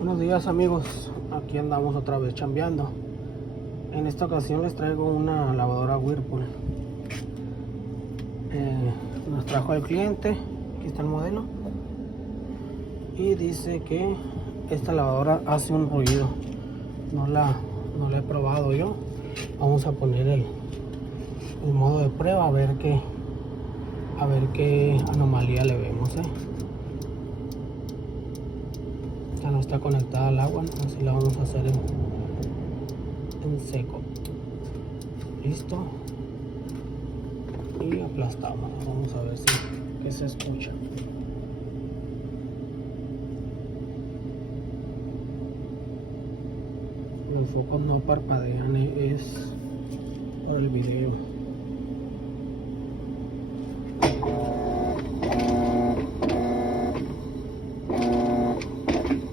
Buenos días amigos, aquí andamos otra vez chambeando. En esta ocasión les traigo una lavadora Whirlpool. Nos trajo el cliente, aquí está el modelo, y dice que esta lavadora hace un ruido. No la he probado yo. Vamos a poner el modo de prueba a ver qué anomalía le vemos. Ya no está conectada al agua, así la vamos a hacer en seco. Listo, y aplastamos. Vamos a ver qué se escucha. Los focos no parpadean, es por el video.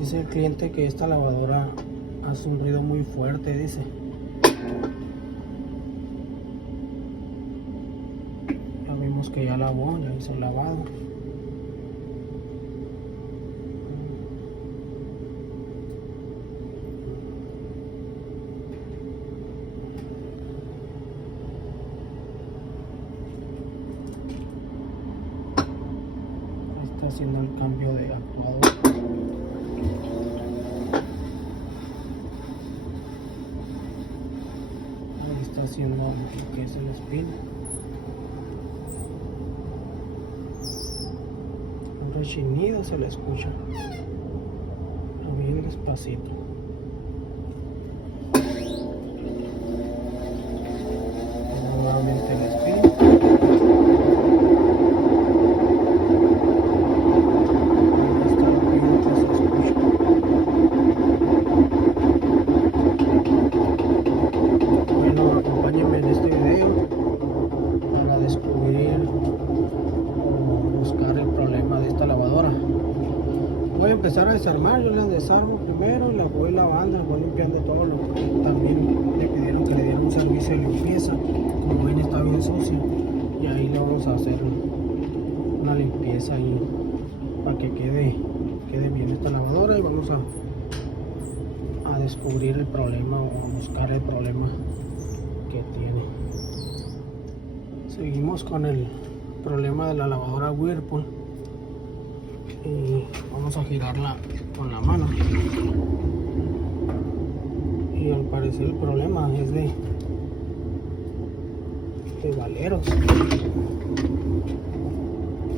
Dice el cliente que esta lavadora hace un ruido muy fuerte, dice. Ya vimos que ya lavó, ya hizo el lavado. Está haciendo el cambio de actuador. Ahí está haciendo lo que es el spin. Un rechinido se le escucha, pero bien despacito. Nuevamente el spin. Acompáñenme en este video para descubrir o buscar el problema de esta lavadora. Voy a empezar a desarmar. Yo las desarmo primero y las voy lavando, las voy limpiando todo lo que también le pidieron que le diera un servicio de limpieza. Como ven, está bien sucio, y ahí le vamos a hacer una limpieza ahí para que quede bien esta lavadora, y vamos a descubrir el problema o a buscar el problema que tiene. Seguimos con el problema de la lavadora Whirlpool y vamos a girarla con la mano, y al parecer el problema es de valeros.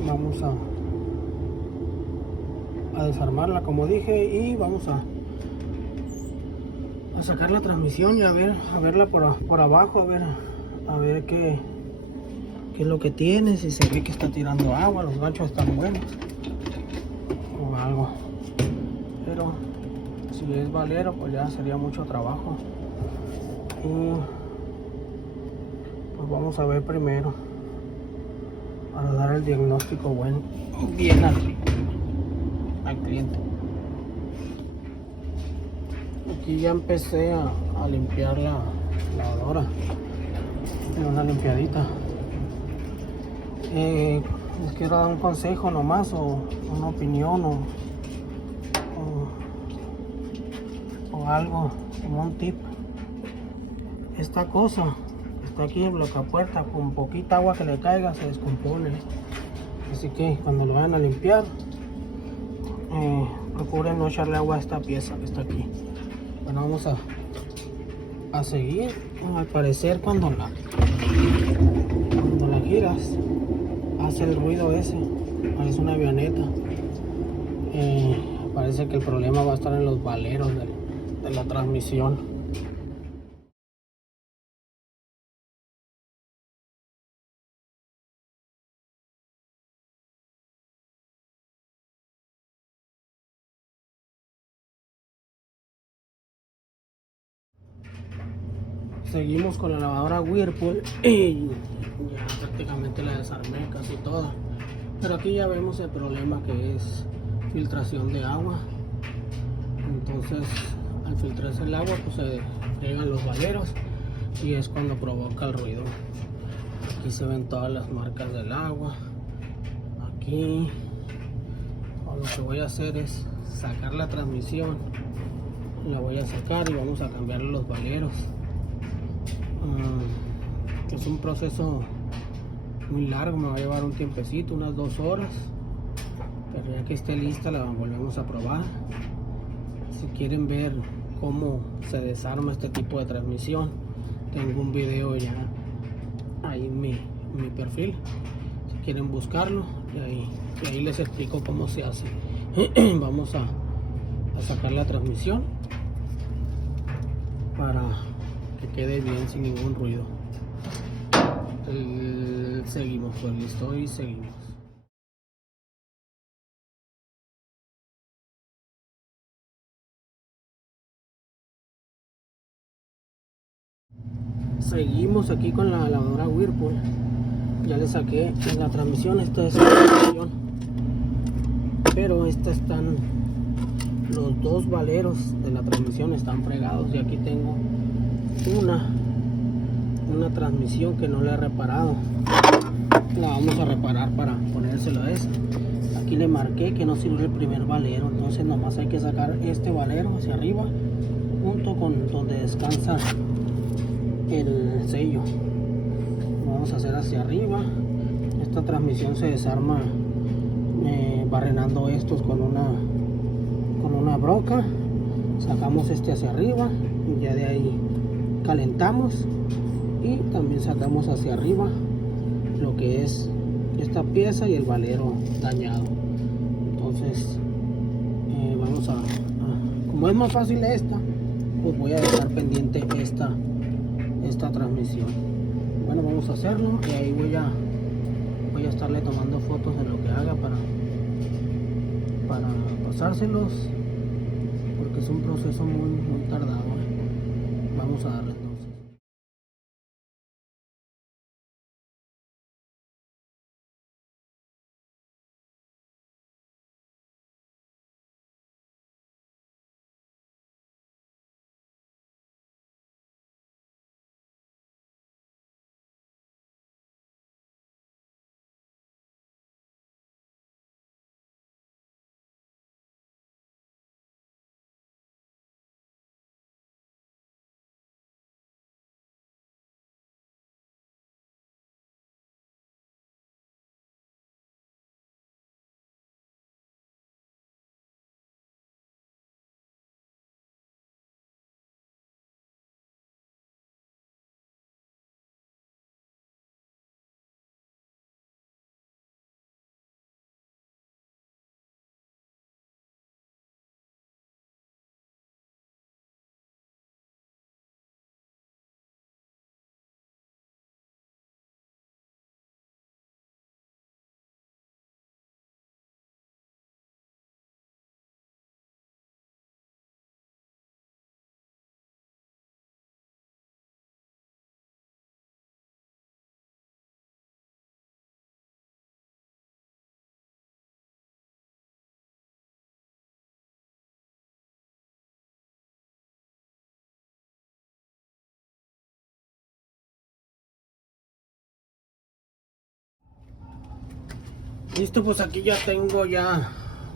Vamos a desarmarla, como dije, y vamos a sacar la transmisión y a verla por abajo, a ver qué es lo que tiene, si se ve que está tirando agua, los ganchos están buenos o algo. Pero si es valero, pues ya sería mucho trabajo, y pues vamos a ver primero para dar el diagnóstico bien al cliente. Aquí ya empecé a limpiar la lavadora, una limpiadita. Les quiero dar un consejo nomás, o una opinión, o algo, como un tip. Esta cosa está aquí en blocapuerta, con poquita agua que le caiga se descompone. Así que cuando lo vayan a limpiar, procuren no echarle agua a esta pieza que está aquí. Bueno, vamos a seguir. Al parecer cuando la giras hace el ruido ese, parece una avioneta. Parece que el problema va a estar en los valeros de la transmisión. Seguimos con la lavadora Whirlpool y ya prácticamente la desarmé casi toda, pero aquí ya vemos el problema, que es filtración de agua. Entonces al filtrarse el agua, pues se llegan los valeros y es cuando provoca el ruido. Aquí se ven todas las marcas del agua, aquí todos que voy a hacer es sacar la transmisión. La voy a sacar y vamos a cambiarle los valeros. Es un proceso muy largo, me va a llevar un tiempecito, unas 2 horas, pero ya que esté lista la volvemos a probar. Si quieren ver cómo se desarma este tipo de transmisión, tengo un video ya ahí en mi perfil, si quieren buscarlo, y ahí les explico cómo se hace. Vamos a sacar la transmisión para que quede bien sin ningún ruido. Seguimos, pues listo, y seguimos. Seguimos aquí con la lavadora Whirlpool. Ya le saqué la transmisión. Esta es la transmisión, pero estas están, los 2 valeros de la transmisión están fregados, y aquí tengo una transmisión que no la he reparado. La vamos a reparar para ponérselo a esa. Aquí le marqué que no sirve el primer valero, entonces nomás hay que sacar este valero hacia arriba junto con donde descansa el sello. Lo vamos a hacer hacia arriba. Esta transmisión se desarma barrenando estos con una broca. Sacamos este hacia arriba y ya de ahí calentamos, y también sacamos hacia arriba lo que es esta pieza y el valero dañado. Entonces vamos a, como es más fácil esta, pues voy a dejar pendiente esta transmisión. Bueno, vamos a hacerlo, y ahí voy a estarle tomando fotos de lo que haga para pasárselos, porque es un proceso muy tardado. Vamos a darle entonces. Listo, pues aquí ya tengo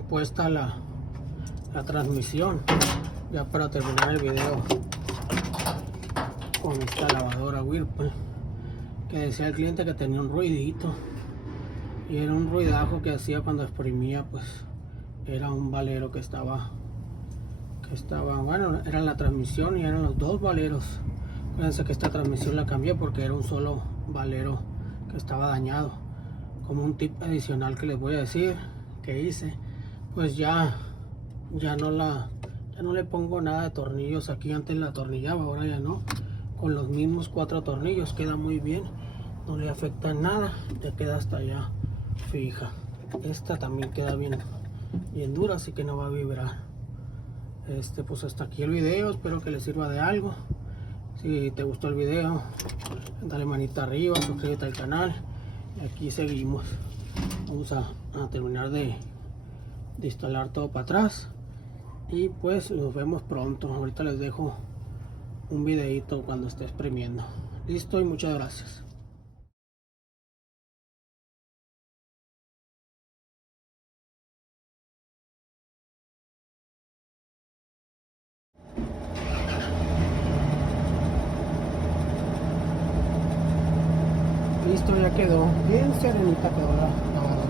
puesta la transmisión, ya para terminar el video con esta lavadora Whirlpool, que decía el cliente que tenía un ruidito, y era un ruidajo que hacía cuando exprimía, pues era un valero que estaba, bueno, era la transmisión y eran los 2 valeros. Fíjense que esta transmisión la cambié porque era un solo valero que estaba dañado. Como un tip adicional que les voy a decir que hice, pues ya no le pongo nada de tornillos aquí. Antes la atornillaba, ahora ya no. Con los mismos 4 tornillos queda muy bien, no le afecta en nada, ya queda hasta allá fija. Esta también queda bien dura, así que no va a vibrar. Pues hasta aquí el video, espero que les sirva de algo. Si te gustó el video, dale manita arriba, suscríbete al canal. Y aquí seguimos. Vamos a terminar de instalar todo para atrás, y pues nos vemos pronto. Ahorita les dejo un videito cuando esté exprimiendo. Listo, y muchas gracias. Listo, ya quedó. Bien serenita quedó la lavadora.